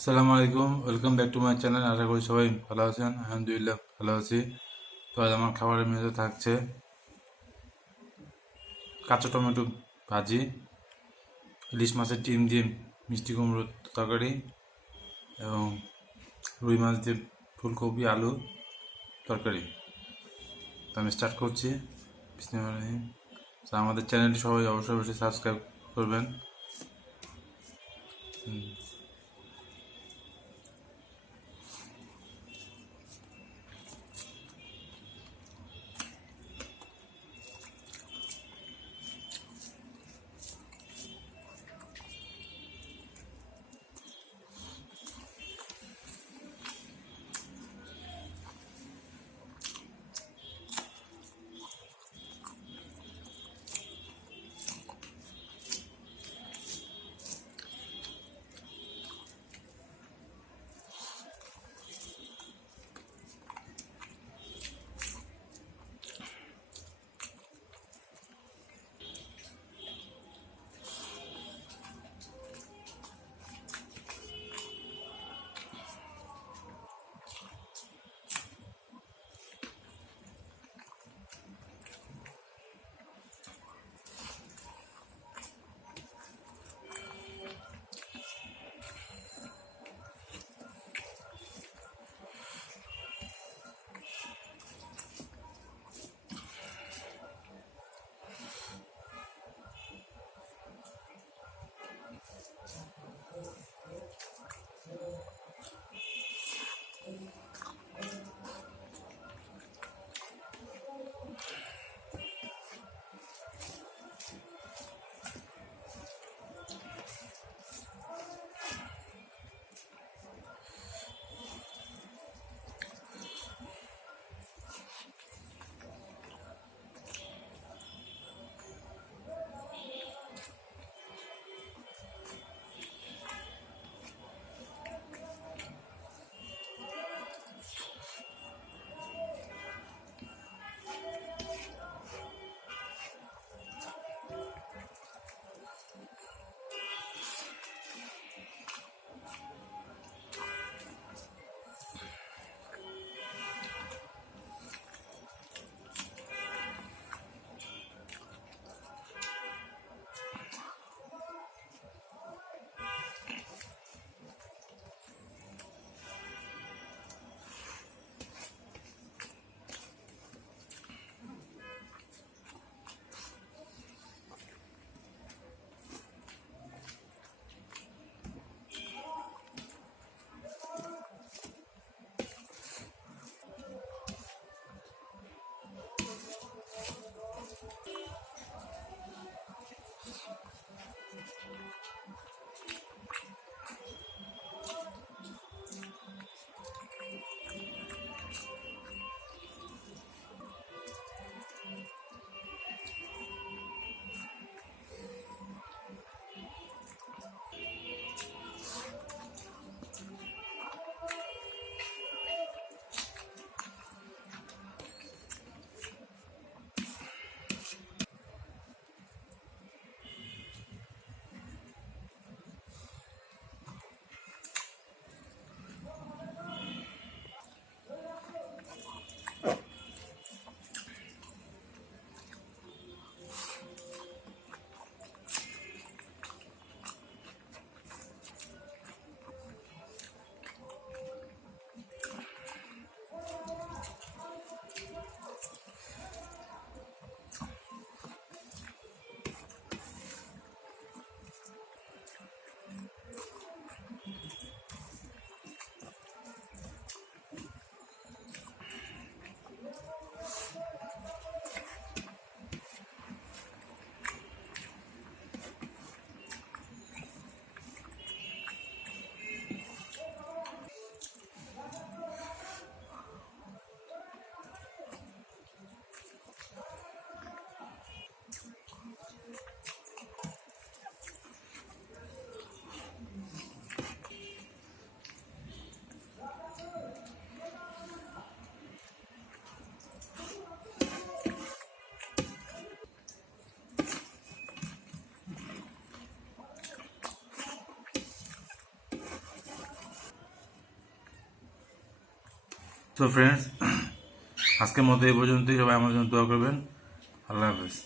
আসসালামু আলাইকুম, welcome back to my channel. আশা করি সবাই ভালো আছেন। আলহামদুলিল্লাহ ভালো আছি। তো আজ আমার খাবারের মেনুতে থাকছে কাঁচা টমেটো ভাজি, ইলিশ মাছের ডিম দিয়ে মিষ্টি কুমড়োর তরকারি এবং রুই মাছ দিয়ে ফুলকপি আলু তরকারি। তো আমি স্টার্ট করছি। বিসমিল্লাহির রহমানির রহিম। তো আমাদের চ্যানেলটি সবাই অবশ্যই সাবস্ক্রাইব করবেন। তো ফ্রেন্ডস, আজকের মতো এই পর্যন্তই। সবাই আমার জন্য দোয়া করবেন। আল্লাহ হাফেজ।